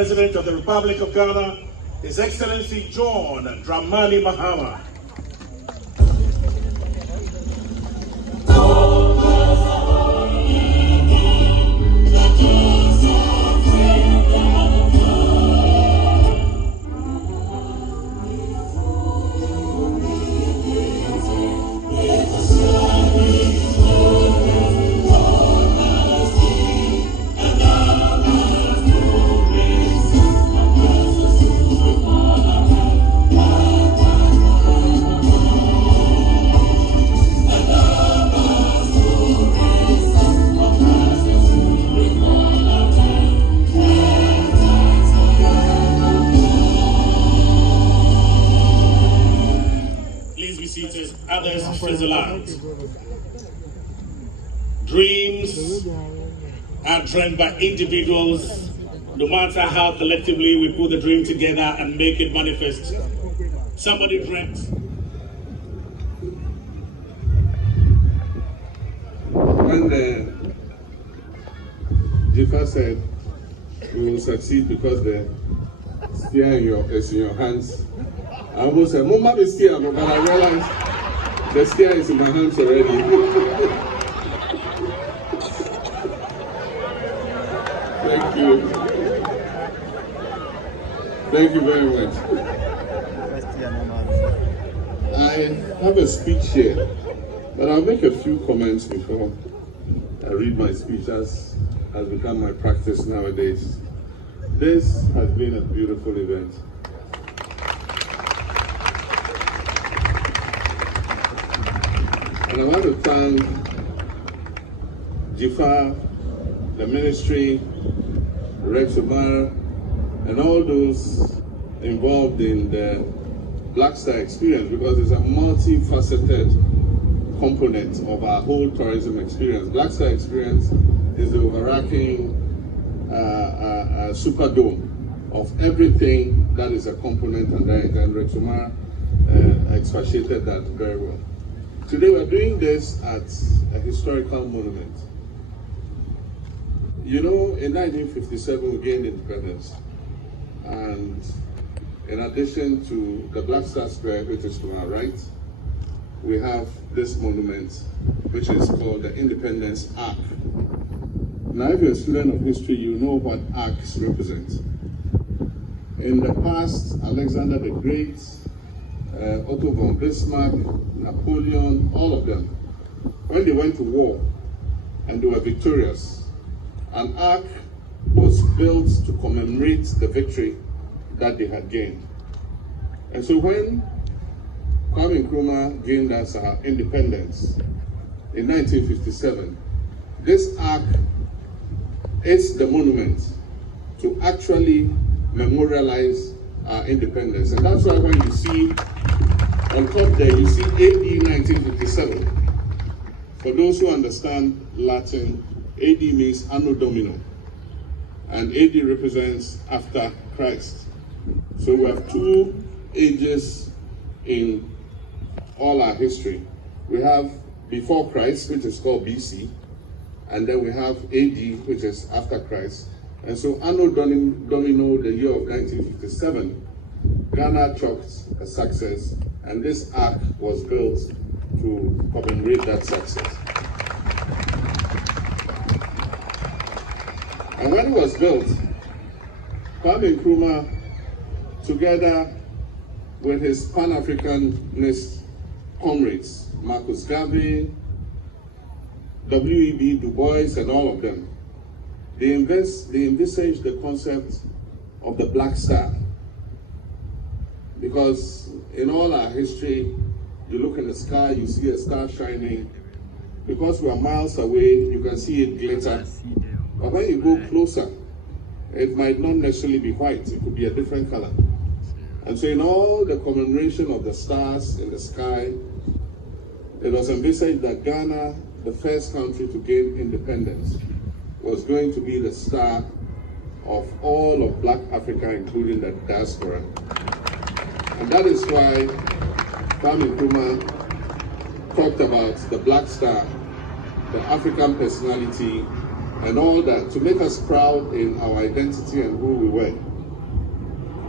President of the Republic of Ghana, His Excellency John Dramani Mahama. Others fizzle out. Dreams are dreamt by individuals, no matter how collectively we put the dream together and make it manifest. Somebody dreamt. When the Jifa said, we will succeed because the spear is in your hands, I almost said, Mama is steer, but I realized the steer is in my hands already. Thank you. Thank you very much. I have a speech here, but I'll make a few comments before I read my speech, as has become my practice nowadays. This has been a beautiful event. And I want to thank Jifa, the ministry, Rex Omar, and all those involved in the Black Star experience, because it's a multifaceted component of our whole tourism experience. Black Star experience is the overarching superdome of everything that is a component under it, and Rex Omar expatiated that very well. Today we're doing this at a historical monument. You know, in 1957 we gained independence, and in addition to the Black Star Square, which is to our right, we have this monument, which is called the Independence Arc. Now, if you're a student of history, you know what arcs represent. In the past, Alexander the Great, Otto von Bismarck, Napoleon, all of them, when they went to war and they were victorious, an arc was built to commemorate the victory that they had gained. And so when Kwame Nkrumah gained us our independence in 1957, this arc is the monument to actually memorialize our independence. And that's why when you see on top there, you see AD 1957. For those who understand Latin, AD means Anno Domino, and AD represents after Christ. So we have two ages in all our history. We have before Christ, which is called BC, and then we have AD, which is after Christ. And so Anno Domino, the year of 1957, Ghana chalked a success, and this arc was built to commemorate that success. And when it was built, Kwame Nkrumah, together with his Pan-Africanist comrades, Marcus Garvey, W.E.B. Du Bois, and all of them, they envisaged the concept of the Black Star. Because in all our history, you look in the sky, you see a star shining. Because we are miles away, you can see it glitter. But when you go closer, it might not necessarily be white, it could be a different color. And so in all the commemoration of the stars in the sky, it was envisaged that Ghana, the first country to gain independence, was going to be the star of all of Black Africa, including the diaspora. And that is why Kwame Nkrumah talked about the Black Star, the African personality, and all that, to make us proud in our identity and who we were.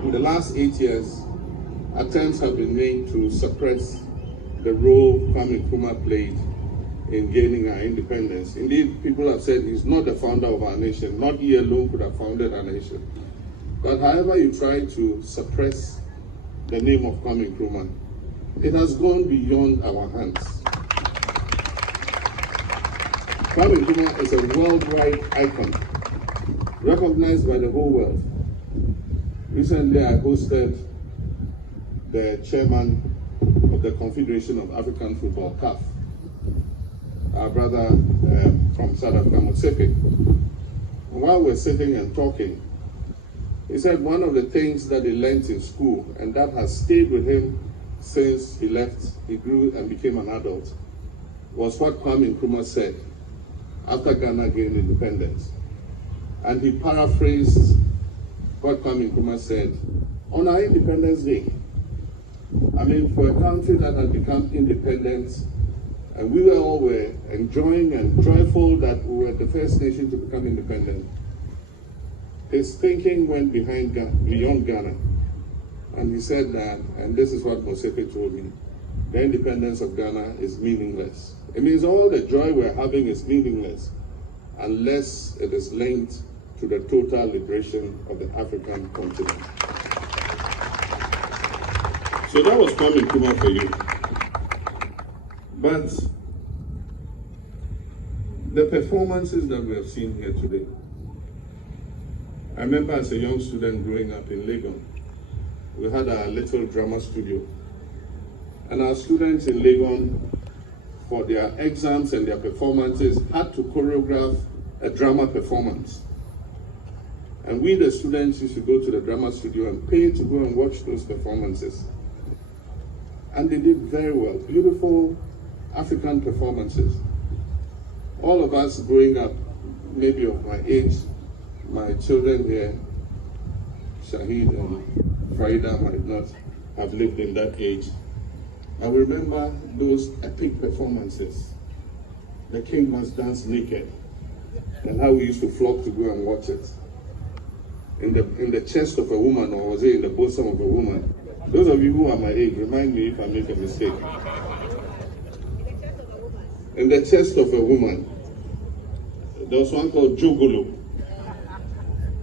In the last 8 years, attempts have been made to suppress the role Kwame Nkrumah played in gaining our independence. Indeed, people have said he's not the founder of our nation. Not he alone could have founded our nation. But however you try to suppress the name of Kwame Nkrumah, it has gone beyond our hands. Kwame Nkrumah is a worldwide icon, recognized by the whole world. Recently, I hosted the chairman of the Confederation of African Football, CAF, our brother from South Africa, Mosepe. And while we're sitting and talking, he said one of the things that he learned in school, and that has stayed with him since he left, he grew and became an adult, was what Kwame Nkrumah said after Ghana gained independence. And he paraphrased what Kwame Nkrumah said on our Independence Day. I mean, for a country that had become independent, and we all were enjoying and joyful that we were the first nation to become independent, his thinking went beyond Ghana. And he said that, and this is what Mosepe told me, the independence of Ghana is meaningless. It means all the joy we're having is meaningless unless it is linked to the total liberation of the African continent. So that was Kwame Nkrumah for you. But the performances that we have seen here today, I remember as a young student growing up in Lagos, we had our little drama studio. And our students in Lagos, for their exams and their performances, had to choreograph a drama performance. And we, the students, used to go to the drama studio and pay to go and watch those performances. And they did very well, beautiful African performances. All of us growing up, maybe of my age, my children here, Shahid and Farida might not have lived in that age. I remember those epic performances. The king must dance naked, and how we used to flock to go and watch it. In the chest of a woman, or was it in the bosom of a woman? Those of you who are my age, remind me if I make a mistake. In the chest of a woman. There was one called Jogolo.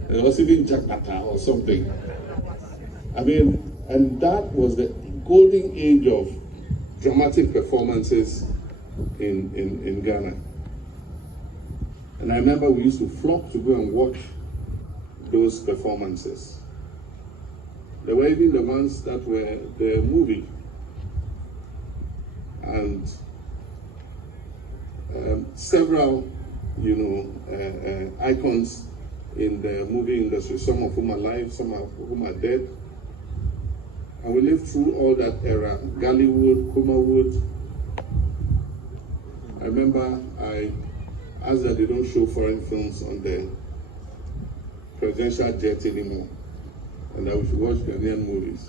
There was even Jakata or something. I mean, and that was the golden age of dramatic performances in Ghana. And I remember we used to flock to go and watch those performances. There were even the ones that were the movie. And several, icons in the movie industry, some of whom are alive, some of whom are dead. And we lived through all that era, Gallywood, Kumawood. I remember I asked that they don't show foreign films on the presidential jet anymore, and that we should watch Ghanaian movies.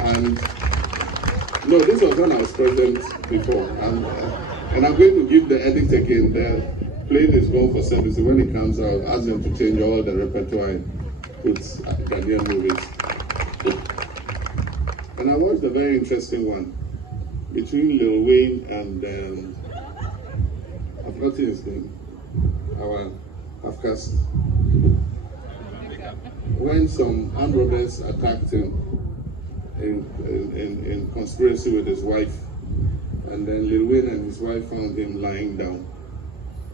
And no, this was when I was president before. And I'm going to give the edict again. The plane is going for service. When it comes out, ask them to change all the repertoire and put Ghanaian movies. And I watched a very interesting one between Lilwin and I've forgotten his name, our half-caste. When some armed robbers attacked him in conspiracy with his wife, and then Lilwin and his wife found him lying down.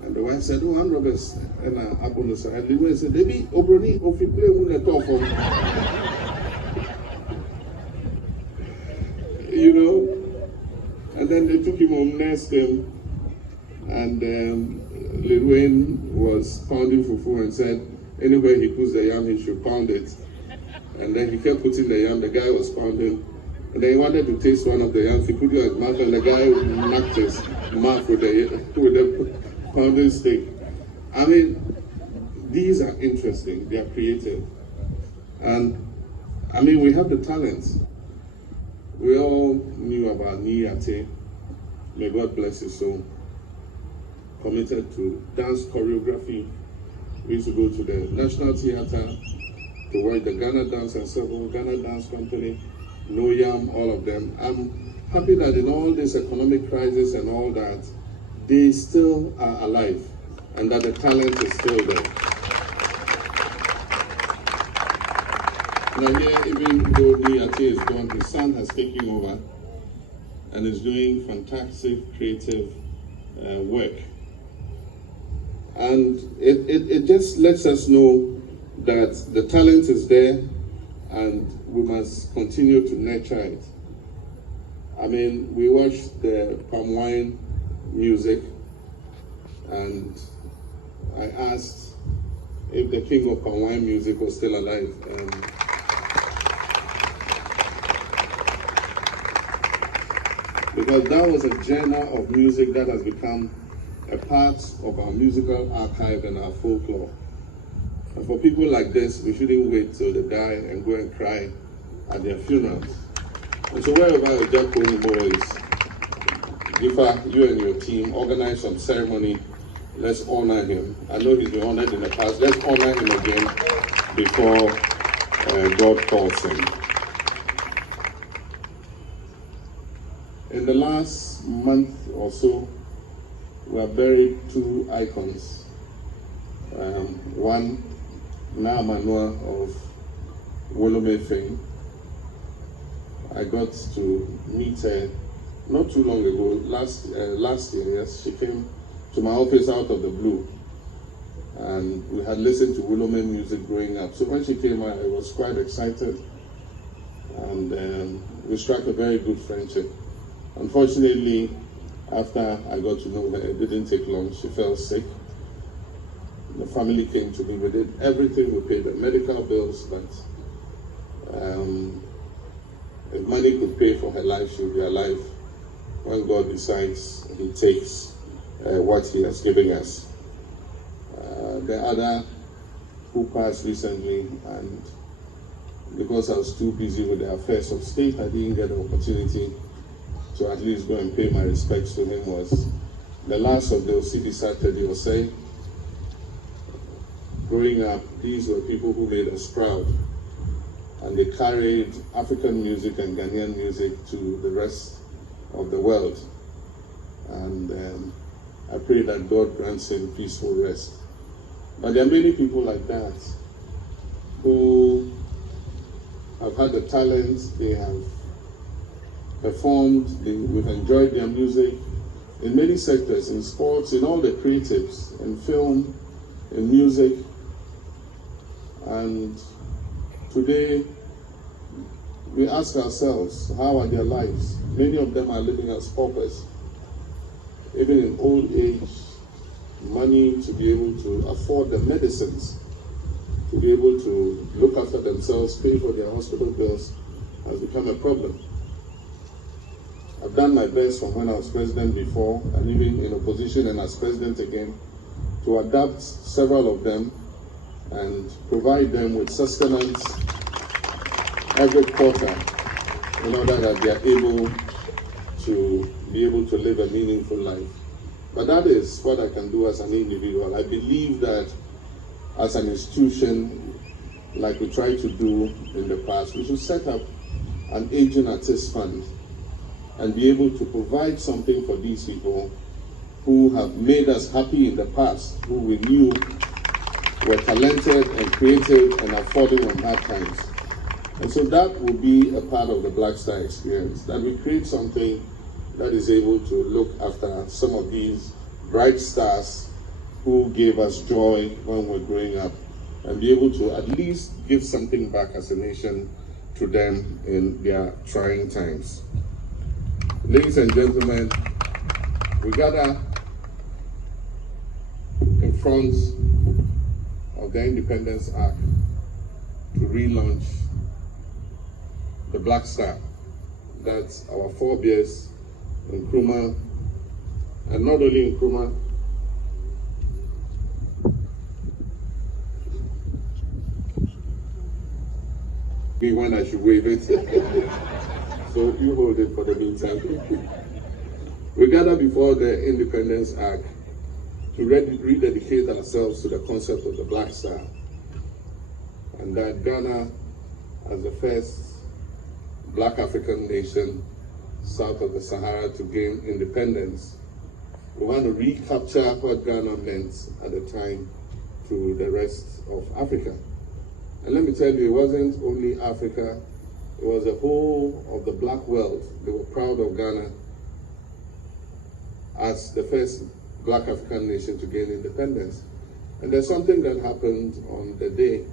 And the wife said, "Oh, armed robbers." And Lilwin said, "Debi, Obroni, Ofiple, Muneto." And then they took him home, nursed him, and Lilwin was pounding fufu and said, anywhere he puts the yam, he should pound it. And then he kept putting the yam, the guy was pounding, and then he wanted to taste one of the yams, he put it in his mouth, and the guy knocked his mouth with the pounding stick. I mean, these are interesting, they are creative. And I mean, we have the talents. We all knew about Niyate. May God bless his soul. Committed to dance choreography. We used to go to the National Theatre to watch the Ghana Dance Ensemble, Ghana Dance Company, No Yam, all of them. I'm happy that in all this economic crisis and all that, they still are alive and that the talent is still there. Now here, even though Niate is gone, his son has taken over and is doing fantastic creative work. And it just lets us know that the talent is there and we must continue to nurture it. I mean, we watched the palm wine music and I asked if the king of palm wine music was still alive. Because that was a genre of music that has become a part of our musical archive and our folklore. And for people like this, we shouldn't wait till they die and go and cry at their funerals. And so wherever Ojakonimo is, Vicker, you and your team organize some ceremony. Let's honor him. I know he's been honored in the past. Let's honor him again before God calls him. In the last month or so, we have buried two icons. One, Mahama of Wolome fame. I got to meet her not too long ago, last year, yes. She came to my office out of the blue. And we had listened to Wolome music growing up. So when she came, I was quite excited. And we struck a very good friendship. Unfortunately, after I got to know her, it didn't take long. She fell sick. The family came to me. We did everything. We paid the medical bills, but if money could pay for her life, she would be alive when God decides He takes what He has given us. The other who passed recently, and because I was too busy with the affairs of state, I didn't get the opportunity to at least go and pay my respects to him, was the last of the Osidi Saturday Osei. Growing up, these were people who made us proud, and they carried African music and Ghanaian music to the rest of the world. And I pray that God grants him peaceful rest. But there are many people like that who have had the talent, they have performed, we've enjoyed their music in many sectors, in sports, in all the creatives, in film, in music. And today, we ask ourselves, how are their lives? Many of them are living as paupers. Even in old age, money to be able to afford the medicines, to be able to look after themselves, pay for their hospital bills, has become a problem. I've done my best from when I was president before, and even in opposition and as president again, to adapt several of them and provide them with sustenance every quarter in order that they are able to live a meaningful life. But that is what I can do as an individual. I believe that as an institution, like we tried to do in the past, we should set up an aging artist fund and be able to provide something for these people who have made us happy in the past, who we knew were talented and creative and affording on hard times. And so that will be a part of the Black Star experience, that we create something that is able to look after some of these bright stars who gave us joy when we were growing up, and be able to at least give something back as a nation to them in their trying times. Ladies and gentlemen, we gather in front of the Independence Arc to relaunch the Black Star. That's our forebears, Nkrumah, and not only Nkrumah, be when I should wave it. So you hold it for the meantime. We gather before the Independence Arc to rededicate ourselves to the concept of the Black Star. and that Ghana, as the first Black African nation south of the Sahara to gain independence, we want to recapture what Ghana meant at the time to the rest of Africa. And let me tell you, it wasn't only Africa, it was the whole of the Black world. They were proud of Ghana as the first Black African nation to gain independence. And there's something that happened on the day.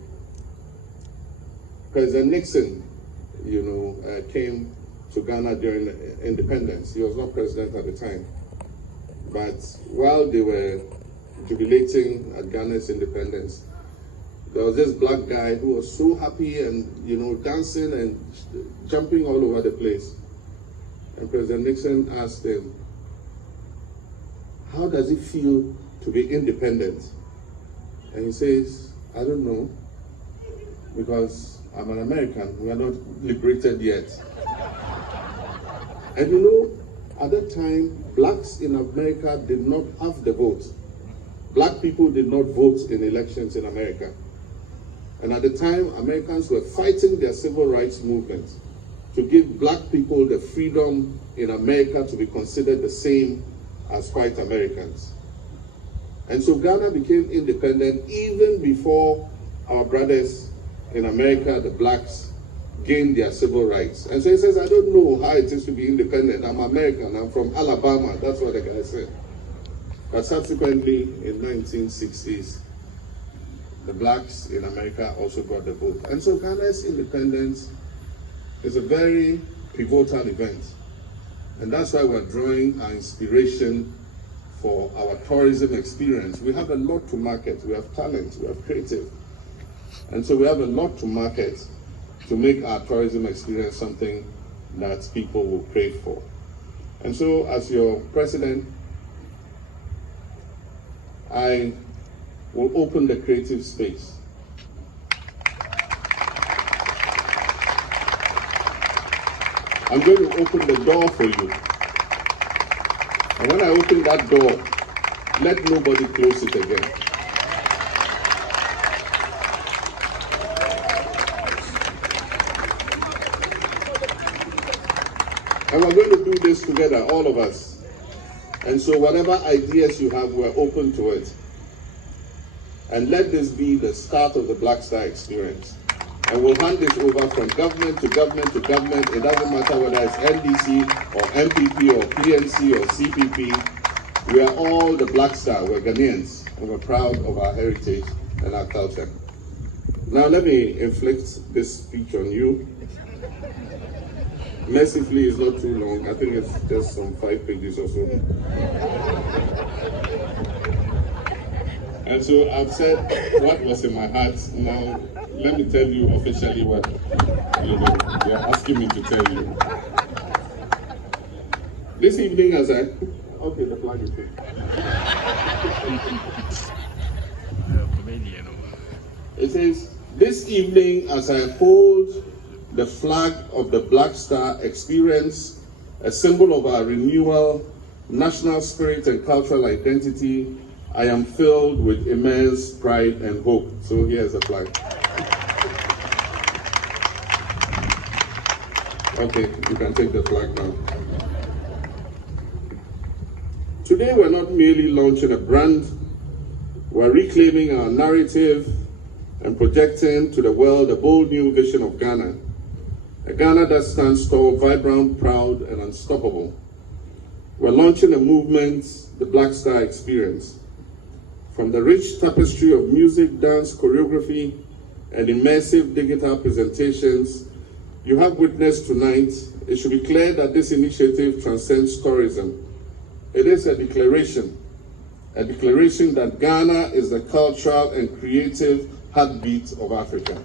President Nixon, came to Ghana during the independence. He was not president at the time. But while they were jubilating at Ghana's independence, there was this black guy who was so happy and, dancing and jumping all over the place. And President Nixon asked him, how does it feel to be independent? And he says, I don't know, because I'm an American. We are not liberated yet. And at that time, blacks in America did not have the vote. Black people did not vote in elections in America. And at the time, Americans were fighting their civil rights movement to give black people the freedom in America to be considered the same as white Americans. And so Ghana became independent even before our brothers in America, the blacks, gained their civil rights. And so he says, I don't know how it is to be independent. I'm American, I'm from Alabama. That's what the guy said. But subsequently, in 1960s, the blacks in America also got the vote. And so Ghana's independence is a very pivotal event. And that's why we're drawing our inspiration for our tourism experience. We have a lot to market. We have talent, we have creative. And so we have a lot to market to make our tourism experience something that people will crave for. And so as your president, I will open the creative space. I'm going to open the door for you. And when I open that door, let nobody close it again. And we're going to do this together, all of us. And so whatever ideas you have, we're open to it. And let this be the start of the Black Star experience. And we'll hand this over from government to government to government. It doesn't matter whether it's NDC or MPP or PNC or CPP. We are all the Black Star. We're Ghanaians. And we're proud of our heritage and our culture. Now let me inflict this speech on you. Mercifully, it's not too long. I think it's just some 5 pages or so. And so I've said what was in my heart. Now, let me tell you officially what you're asking me to tell you. This evening as I... Okay, the flag is here. It says, this evening as I hold the flag of the Black Star experience, a symbol of our renewal, national spirit and cultural identity, I am filled with immense pride and hope. So here's the flag. Okay, you can take the flag now. Today we're not merely launching a brand, we're reclaiming our narrative and projecting to the world a bold new vision of Ghana. A Ghana that stands tall, vibrant, proud, and unstoppable. We're launching a movement, the Black Star Experience. From the rich tapestry of music, dance, choreography, and immersive digital presentations you have witnessed tonight, it should be clear that this initiative transcends tourism. It is a declaration that Ghana is the cultural and creative heartbeat of Africa.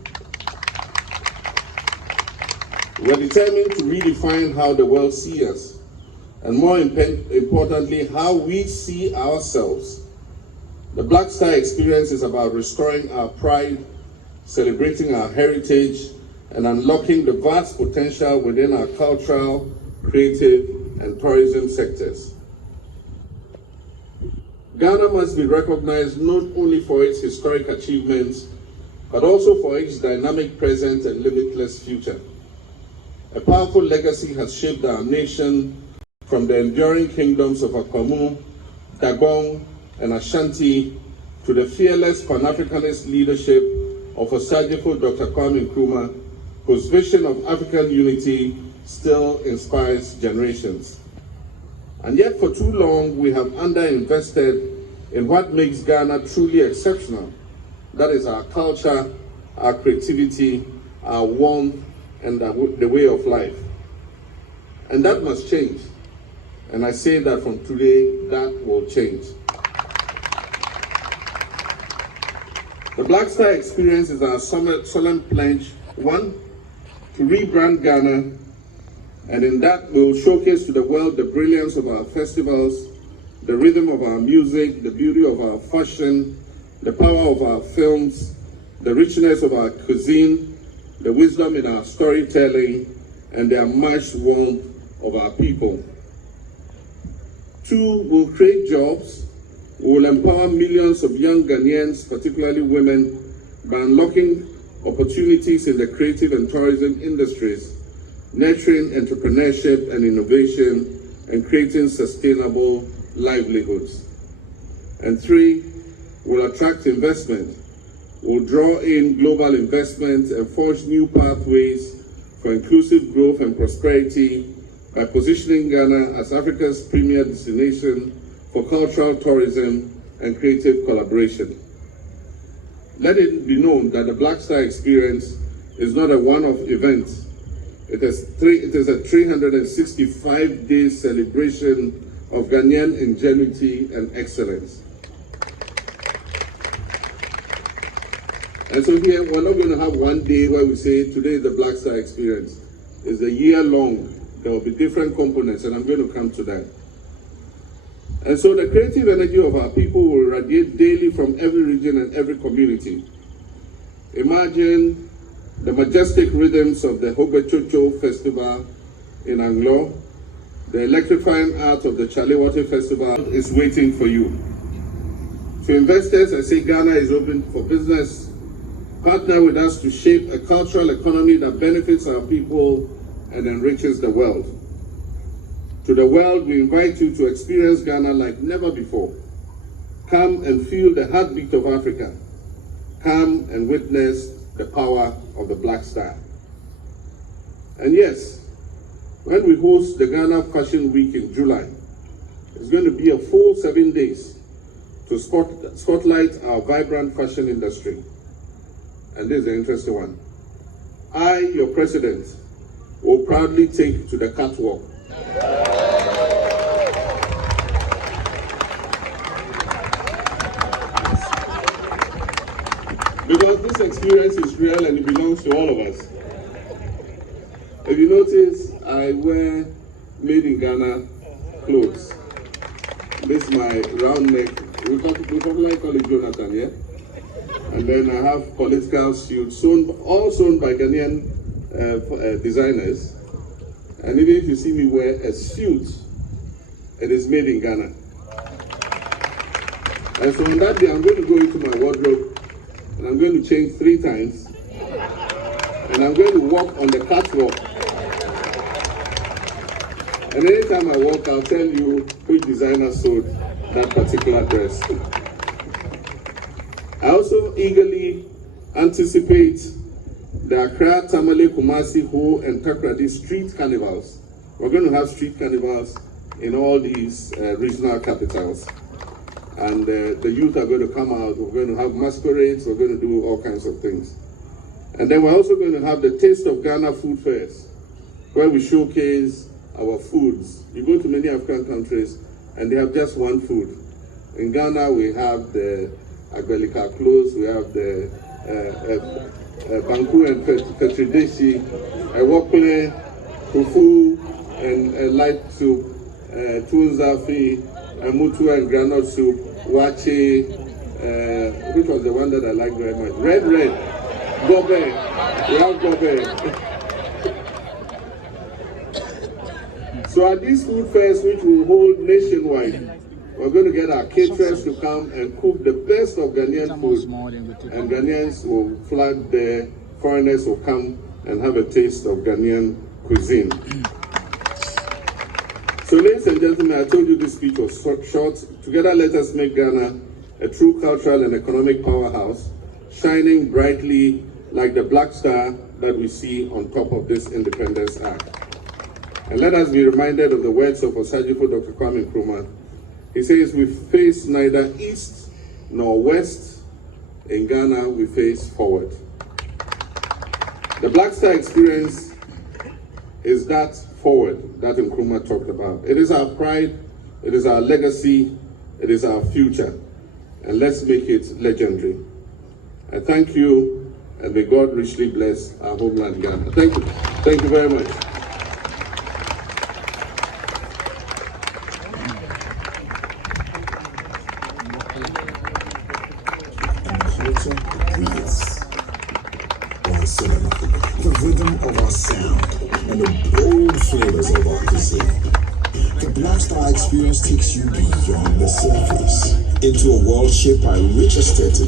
We're determined to redefine how the world sees us, and more importantly, how we see ourselves. The Black Star Experience is about restoring our pride, celebrating our heritage, and unlocking the vast potential within our cultural, creative, and tourism sectors. Ghana must be recognized not only for its historic achievements, but also for its dynamic present and limitless future. A powerful legacy has shaped our nation from the enduring kingdoms of Kwame, Dagong, and Ashanti to the fearless Pan-Africanist leadership of Osagefo Dr. Kwame Nkrumah, whose vision of African unity still inspires generations. And yet for too long, we have underinvested in what makes Ghana truly exceptional. That is our culture, our creativity, our warmth, and the way of life. And that must change. And I say that from today, that will change. The Black Star Experience is our solemn pledge, one, to rebrand Ghana, and in that we will showcase to the world the brilliance of our festivals, the rhythm of our music, the beauty of our fashion, the power of our films, the richness of our cuisine, the wisdom in our storytelling, and the unmatched warmth of our people. Two, we'll create jobs. We will empower millions of young Ghanaians, particularly women, by unlocking opportunities in the creative and tourism industries, nurturing entrepreneurship and innovation, and creating sustainable livelihoods. And three, we'll attract investment. We'll draw in global investment and forge new pathways for inclusive growth and prosperity by positioning Ghana as Africa's premier destination for cultural tourism and creative collaboration. Let it be known that the Black Star Experience is not a one-off event. It is a 365-day celebration of Ghanaian ingenuity and excellence. And so here, we're not going to have one day where we say, today is the Black Star Experience. It's a year long. There will be different components, and I'm going to come to that. And so the creative energy of our people will radiate daily from every region and every community. Imagine the majestic rhythms of the Hogbechocho Festival in Anglo. The electrifying art of the Chalewate Festival is waiting for you. To investors, I say Ghana is open for business. Partner with us to shape a cultural economy that benefits our people and enriches the world. To the world, we invite you to experience Ghana like never before. Come and feel the heartbeat of Africa. Come and witness the power of the Black Star. And yes, when we host the Ghana Fashion Week in July, it's going to be a full 7 days to spotlight our vibrant fashion industry. And this is an interesting one. I, your president, will proudly take to the catwalk. Because this experience is real and it belongs to all of us. If you notice, I wear made in Ghana clothes. This is my round neck. We probably call it Jonathan, yeah? And then I have political suits, all sewn by Ghanaian designers. And even if you see me wear a suit, it is made in Ghana. And so on that day, I'm going to go into my wardrobe and I'm going to change 3 times. And I'm going to walk on the catwalk. And anytime I walk, I'll tell you which designer sewed that particular dress. I also eagerly anticipate the Accra, Tamale, Kumasi, Ho, and Takoradi street carnivals. We're going to have street carnivals in all these regional capitals. And the youth are going to come out, we're going to have masquerades, we're going to do all kinds of things. And then we're also going to have the Taste of Ghana food fairs, where we showcase our foods. You go to many African countries and they have just one food. In Ghana, we have the Agbelika clothes, we have the Banku and Petrideshi, Wokle, Fufu, and light soup, Tunzafi, Mutu and granite soup, Wache, which was the one that I liked very much. Red, Gobe, we have Gobe. So at these food fairs, which will hold nationwide, We're going to get our caterers to come and cook the best of Ghanaian food, and Ghanaians will flood there, foreigners will come and have a taste of Ghanaian cuisine. So ladies and gentlemen, I told you this speech was short. Together, let us make Ghana a true cultural and economic powerhouse, shining brightly like the black star that we see on top of this Independence Act. And let us be reminded of the words of Osajifo Dr. Kwame Nkrumah. He says, we face neither east nor west. In Ghana, we face forward. The Black Star experience is that forward that Nkrumah talked about. It is our pride, it is our legacy, it is our future. And let's make it legendary. I thank you, and may God richly bless our homeland, Ghana. Thank you. Thank you very much. Culture breathes. The rhythm of our sound and the bold flavors of our cuisine. The Black Star experience takes you beyond the surface into a world shaped by rich aesthetics.